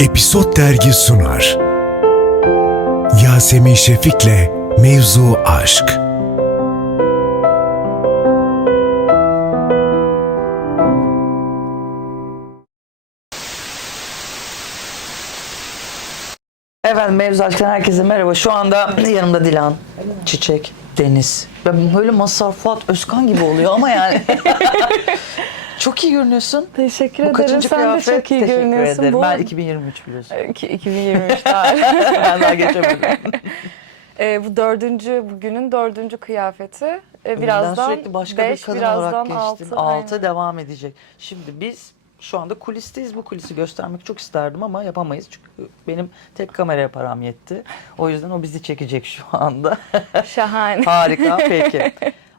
Episod Dergi sunar. Yasemin Şefik'le Mevzu Aşk. Efendim mevzu aşktan herkese merhaba. Şu anda yanımda Dilan, Çiçek, Deniz. Ben böyle Mazhar Fuat Özkan gibi oluyor ama yani. çok iyi görünüyorsun. Teşekkür Bu ederim. kaçıncı Sen de kıyafet? çok iyi Teşekkür görünüyorsun. ederim. Bu Ben 2023 biliyorsun. Ki- 2023 daha. ben daha geçemedim. Ee, bu dördüncü, bugünün dördüncü kıyafeti. Ee, Birazdan birazdan sürekli başka beş, bir kadın birazdan olarak altı. Altı, aynen. devam edecek. Şimdi biz şu anda kulisteyiz. Bu kulisi göstermek çok isterdim ama yapamayız. Çünkü benim tek kameraya param yetti. O yüzden o bizi çekecek şu anda. Şahane. Harika peki.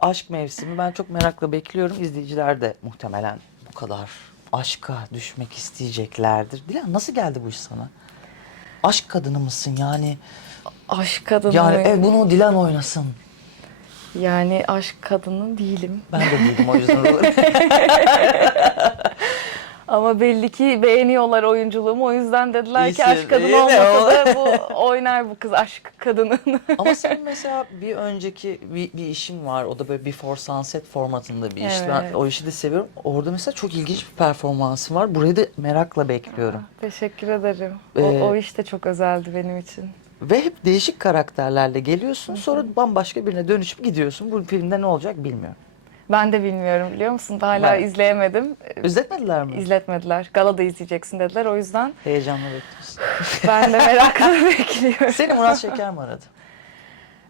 Aşk mevsimi ben çok merakla bekliyorum. İzleyiciler de muhtemelen bu kadar aşka düşmek isteyeceklerdir. Dilan nasıl geldi bu iş sana? Aşk kadını mısın yani? Aşk kadını. Yani Yani, e, bunu Dilan oynasın. yani aşk kadını değilim. Ben de değilim o yüzden. Ama belli ki beğeniyorlar oyunculuğumu. O yüzden dediler İyisin, ki aşk kadını olmasa da bu oynar bu kız aşk kadının. Ama senin mesela bir önceki bir, bir işin var. O da böyle Before Sunset formatında bir iş. Ben Evet. o işi de seviyorum. Orada mesela çok ilginç bir performansın var. Burayı da merakla bekliyorum. Teşekkür ederim. Ee, o, o iş de çok özeldi benim için. Ve hep değişik karakterlerle geliyorsun. Sonra bambaşka birine dönüşüp gidiyorsun. Bu filmde ne olacak bilmiyorum. Ben de bilmiyorum biliyor musun? Hala Ben- izleyemedim. Üzletmediler mi? İzletmediler. Galada izleyeceksin dediler. O yüzden Heyecanla bekliyorsun. ben de merakla bekliyorum. Seni Murat Şeker mi aradı?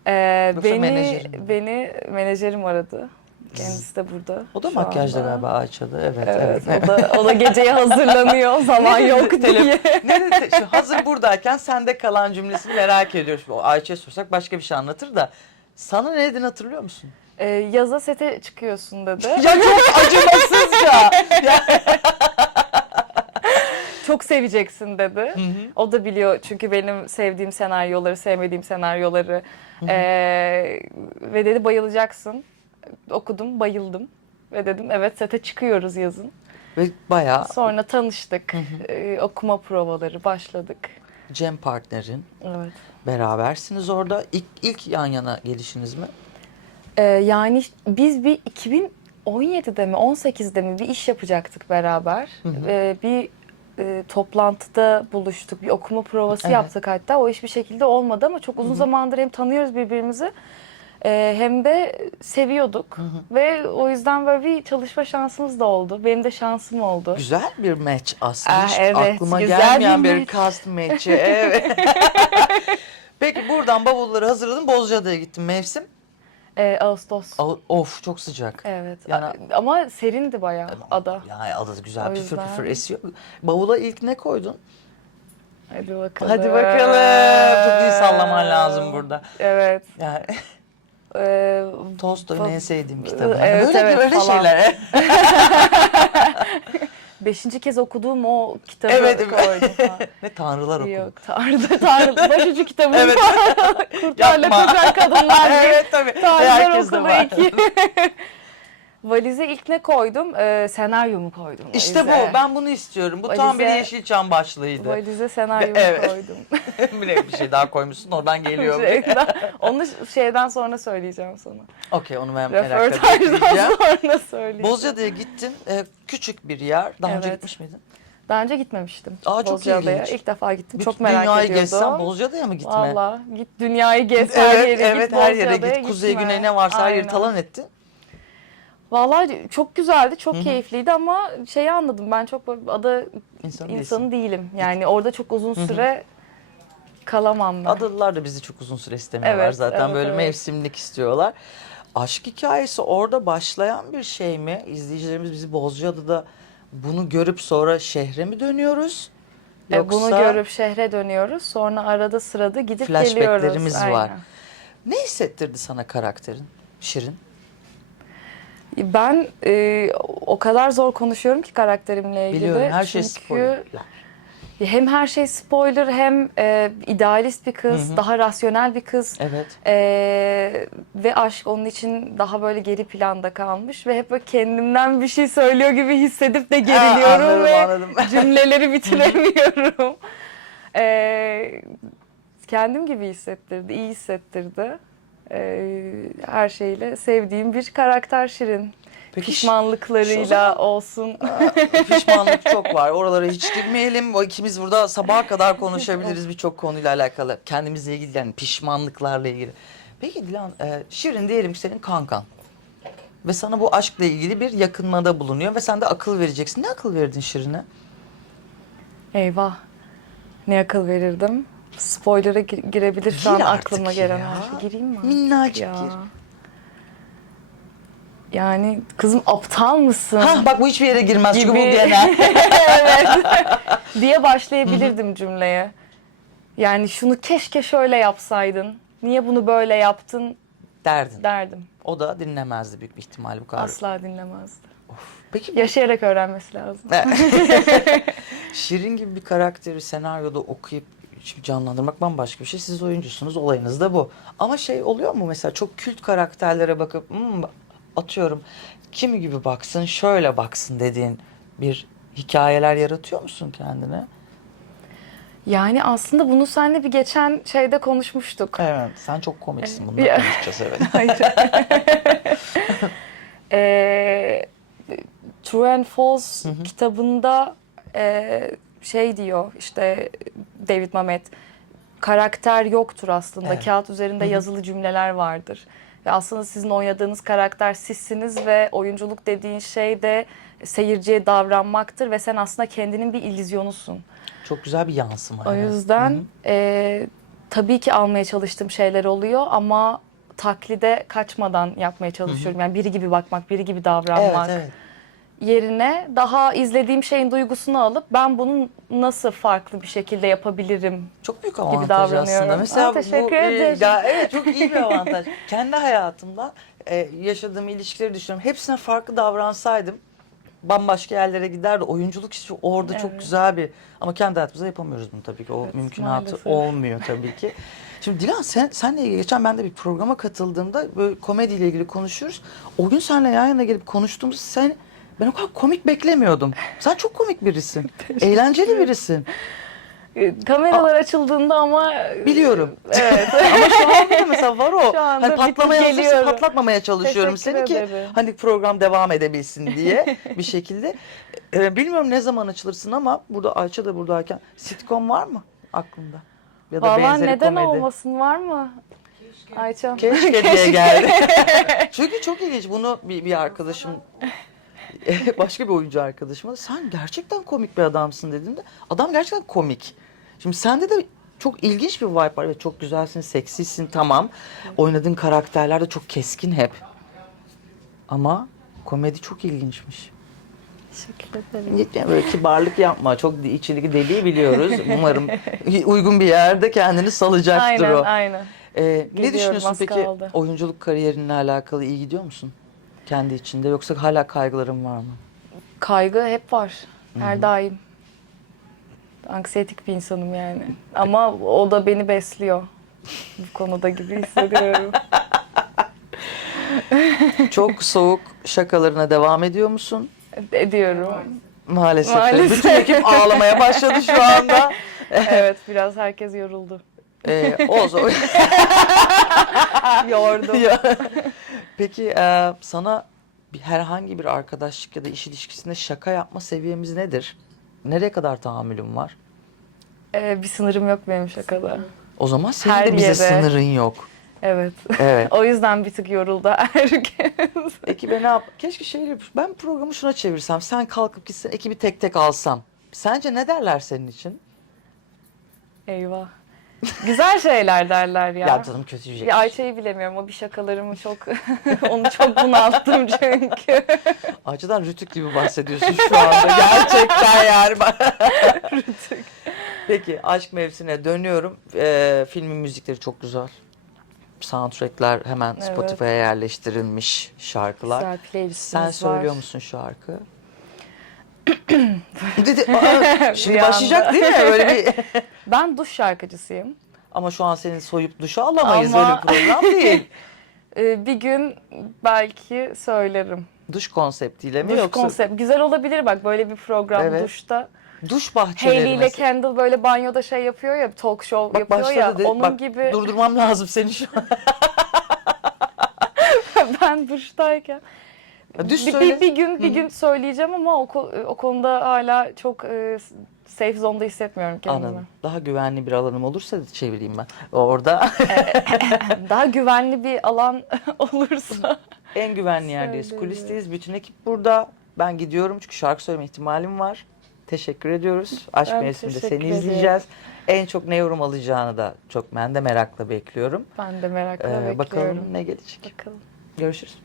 Ee, Yoksa beni menajerin mi? beni menajerim aradı. Kendisi de burada. O da makyajda anda. galiba Ayça'da. Evet, evet. Evet, o da o da geceye hazırlanıyor. Zaman yok diye. Ne dedi? Şu hazır buradayken sende kalan cümlesini merak ediyorum. Şimdi Ayça'ya sorsak başka bir şey anlatır da. Sana ne dediğini hatırlıyor musun? Ee, yaza sete çıkıyorsun dedi. Ya çok acımasızca. Çok seveceksin dedi. O da biliyor çünkü benim sevdiğim senaryoları, sevmediğim senaryoları. Ee, ve dedi bayılacaksın. Okudum, bayıldım. Ve dedim evet sete çıkıyoruz yazın. Ve bayağı Sonra tanıştık. Ee, okuma provaları başladık. Cem partnerin. Evet. Berabersiniz orada. İlk, ilk yan yana gelişiniz mi? Ee, yani biz bir 2017'de mi 18'de mi bir iş yapacaktık beraber. Ee, bir e, toplantıda buluştuk. Bir okuma provası Evet. yaptık hatta. O iş bir şekilde olmadı ama çok uzun zamandır hem tanıyoruz birbirimizi e, hem de seviyorduk. Ve o yüzden böyle bir çalışma şansımız da oldu. Benim de şansım oldu. Güzel bir match aslında. Ah, Hiç evet, aklıma güzel gelmeyen bir bir, cast match'i. Evet. Peki buradan bavulları hazırladın. Bozcaada'ya gittin. Mevsim? Ee, Ağustos. Av- Of çok sıcak. Evet. Yani- Ama serindi bayağı ada. Yani adı güzel O püfür yüzden. püfür esiyor. Bavula ilk ne koydun? Hadi bakalım. Hadi bakalım. Çok iyi sallaman lazım burada. Evet. Yani Ee, Tolstoy'un Fa- en sevdiğim kitabı. Evet, böyle evet, böyle falan. şeyler. beşinci kez okuduğum o kitabı Evet, evet. koydum. Ha. ne tanrılar okudum. Yok Tanrı, Tanrı. Başucu kitabım. Evet. Kurtlarla Yapma. kocan kadınlar. evet tabii. Tanrılar Herkes de okulu iki. Valize ilk ne koydum? Ee, senaryomu koydum. İşte valize. bu. Ben bunu istiyorum. Bu tam bir Valize- Yeşilçam başlığıydı. Valize senaryomu Evet. koydum. bir bir şey daha koymuşsun. Oradan geliyor. Onu şeyden sonra söyleyeceğim sana. Okey onu ben merakla Röportajdan bekleyeceğim. sonra söyleyeceğim. Bozcaada'ya gittin. Ee, küçük bir yer. Daha önce Evet. gitmiş miydin? Daha önce gitmemiştim. Aa, çok Bozcaada'ya. ilginç. İlk defa gittim. Bütün Çok merak dünyayı ediyordum. gezsen Bozcaada'ya mı gitme? Valla git dünyayı gez her Evet, yere evet git her yere Bozcaada'ya git. Kuzey, gitme. güney ne varsa her yeri Aynen. talan ettin. Valla çok güzeldi, çok keyifliydi ama şeyi anladım. Ben çok böyle ada İnsan insanı değilim. Yani orada çok uzun süre kalamam ben. Adalılar da bizi çok uzun süre istemiyorlar Evet, zaten evet, böyle evet. mevsimlik istiyorlar. Aşk hikayesi orada başlayan bir şey mi? İzleyicilerimiz bizi Bozcaada'da bunu görüp sonra şehre mi dönüyoruz? E, Yoksa Bunu görüp şehre dönüyoruz. Sonra arada sırada gidip Flashbacklerimiz geliyoruz. var. Aynen. ne hissettirdi sana karakterin? Şirin. Ben e, o kadar zor konuşuyorum ki karakterimle ilgili. Biliyorum her şey Çünkü spoiler. Hem her şey spoiler hem e, idealist bir kız, daha rasyonel bir kız. Evet. Ee, ve aşk onun için daha böyle geri planda kalmış ve hep böyle kendimden bir şey söylüyor gibi hissedip de geriliyorum anladım, ve anladım. cümleleri bitiremiyorum. Ee, kendim gibi hissettirdi, iyi hissettirdi. Ee, her şeyle sevdiğim bir karakter Şirin. Peki, Pişmanlıklarıyla zaman- olsun. Pişmanlık çok var. Oralara hiç girmeyelim. O ikimiz burada sabaha kadar konuşabiliriz birçok konuyla alakalı. Kendimizle ilgili yani pişmanlıklarla ilgili. Peki Dilan, e, Şirin diyelim ki senin kankan. Ve sana bu aşkla ilgili bir yakınmada bulunuyor ve sen de akıl vereceksin. Ne akıl verdin Şirin'e? Eyvah. Ne akıl verirdim? Spoiler'a gi- girebilir şu Gir an artık aklıma gelen ya. her şey. Gireyim mi? Minnacık ya? gir. Yani kızım aptal mısın? Hah bak bu hiçbir yere girmez çünkü bu Gibi. genel. evet. diye başlayabilirdim cümleye. Yani şunu keşke şöyle yapsaydın. Niye bunu böyle yaptın Derdin. derdim. O da dinlemezdi büyük bir ihtimal bu kadar. Asla dinlemezdi. Peki Yaşayarak öğrenmesi lazım. Şirin gibi bir karakteri senaryoda okuyup şimdi canlandırmak bambaşka bir şey. Siz oyuncusunuz, olayınız da bu. Ama şey oluyor mu mesela çok kült karakterlere bakıp "Hmm, atıyorum kimi gibi baksın, şöyle baksın dediğin bir hikayeler yaratıyor musun kendine? Yani aslında bunu seninle bir geçen şeyde konuşmuştuk. Evet, sen çok komiksin. Bunu da Ya. konuşacağız evet. Hayır. Ee, True and False kitabında e, şey diyor işte David Mamet karakter yoktur aslında. Evet. Kağıt üzerinde yazılı cümleler vardır. Ve aslında sizin oynadığınız karakter sizsiniz ve oyunculuk dediğin şey de seyirciye davranmaktır ve sen aslında kendinin bir illüzyonusun. Çok güzel bir yansıma. O evet. yüzden Hı hı. e, tabii ki almaya çalıştığım şeyler oluyor ama taklide kaçmadan yapmaya çalışıyorum. Yani biri gibi bakmak, biri gibi Evet, davranmak evet. Yerine daha izlediğim şeyin duygusunu alıp ben bunu nasıl farklı bir şekilde yapabilirim? Çok büyük avantaj davranıyorum. aslında. Mesela Aa, teşekkür bu, e, ederim. ya evet çok iyi bir avantaj. Kendi hayatımda e, yaşadığım ilişkileri düşünüyorum. Hepsine farklı davransaydım bambaşka yerlere giderdi. Oyunculuk işi orada çok Evet. güzel bir ama kendi hayatımızda yapamıyoruz bunu tabii ki. O mümkünatı maalesef. olmuyor tabii ki. Şimdi Dilan sen senle ilgili geçen ben de bir programa katıldığımda böyle komediyle ilgili konuşuyoruz. O gün seninle yan yana gelip konuştuğumuzda sen ben o kadar komik beklemiyordum. Sen çok komik birisin. Eğlenceli birisin. E, Kameralar açıldığında ama Biliyorum. Evet. Ama şu anda da mesela var o. Şu anda hani patlamaya hazırsın patlatmamaya çalışıyorum Teşekkür seni ki ederim. hani program devam edebilsin diye bir şekilde. Ee, bilmiyorum ne zaman açılırsın ama burada Ayça da buradayken sitcom var mı aklında? Ya da Valla benzeri neden komedi. olmasın var mı? Ayça. Keşke diye geldi. Çünkü çok ilginç. Bunu bir, bir arkadaşım başka bir oyuncu arkadaşıma sen gerçekten komik bir adamsın dediğimde adam gerçekten komik. Şimdi sende de çok ilginç bir vibe var. Evet, çok güzelsin, seksisin tamam. Oynadığın karakterler de çok keskin hep. Ama komedi çok ilginçmiş. Teşekkür ederim. Böyle kibarlık yapma. Çok içindeki deliği biliyoruz. Umarım uygun bir yerde kendini salacaktır Aynen o. aynen. Ee, ne düşünüyorsun peki kaldı. oyunculuk kariyerinle alakalı iyi gidiyor musun? Kendi içinde yoksa hala kaygıların var mı? Kaygı hep var. Her daim. Anksiyetik bir insanım yani. Ama o da beni besliyor. Bu konuda gibi hissediyorum. Çok soğuk şakalarına devam ediyor musun? Ediyorum. Maalesef. Maalesef. Bütün ekip ağlamaya başladı şu anda. evet biraz herkes yoruldu. Ee, o zaman. Yordum. Ya. Peki e, sana bir, herhangi bir arkadaşlık ya da iş ilişkisinde şaka yapma seviyemiz nedir? Nereye kadar tahammülün var? Ee, bir sınırım yok benim şakada. O zaman senin Her de bize yere. sınırın yok. Evet. Evet. o yüzden bir tık yoruldu herkes. Ekibe ne yap? Keşke yapış- ben programı şuna çevirsem. Sen kalkıp gitsen ekibi tek tek alsam. Sence ne derler senin için? Eyvah. Güzel şeyler derler ya. Ya, canım kötü diyecek. Ya Ayça'yı bilemiyorum. O bir şakalarımı çok onu çok bunalttım çünkü. Ayça'dan Rütük gibi bahsediyorsun şu anda. Gerçekten yani. Peki aşk mevsimine dönüyorum. Ee, filmin müzikleri çok güzel. Soundtrackler hemen Evet. Spotify'a yerleştirilmiş şarkılar. Güzel Sen söylüyor var. musun şarkı? Dedi, "Aa, şimdi Bir başlayacak değil mi? Öyle bir... Ben duş şarkıcısıyım. Ama şu an senin soyup duşa alamayız. Ama- Öyle bir program değil. Ee, bir gün belki söylerim. Duş konseptiyle mi Duş yoksa? konsept. Güzel olabilir bak böyle bir program Evet. duşta. Duş bahçeleri Hayley ile mesela. Kendall böyle banyoda şey yapıyor ya talk show Bak yapıyor başladı ya de- onun bak, gibi Durdurmam lazım seni şu an. ben duştayken Ya Düş bir, söyle. bir, bir gün bir gün söyleyeceğim ama o, ko- o konuda hala çok e, safe zone'da hissetmiyorum kendimi. Anladım. Daha güvenli bir alanım olursa çevireyim ben. Orada Daha güvenli bir alan olursa. en güvenli yerdeyiz. Söyleyeyim. Kulisteyiz. Bütün ekip burada. Ben gidiyorum çünkü şarkı söyleme ihtimalim var. Teşekkür ediyoruz. Aşk Ben mevsiminde teşekkür seni ederim. izleyeceğiz. En çok ne yorum alacağını da çok ben de merakla bekliyorum. Ben de merakla Ee, bekliyorum. bakalım ne gelecek. Bakalım. Görüşürüz.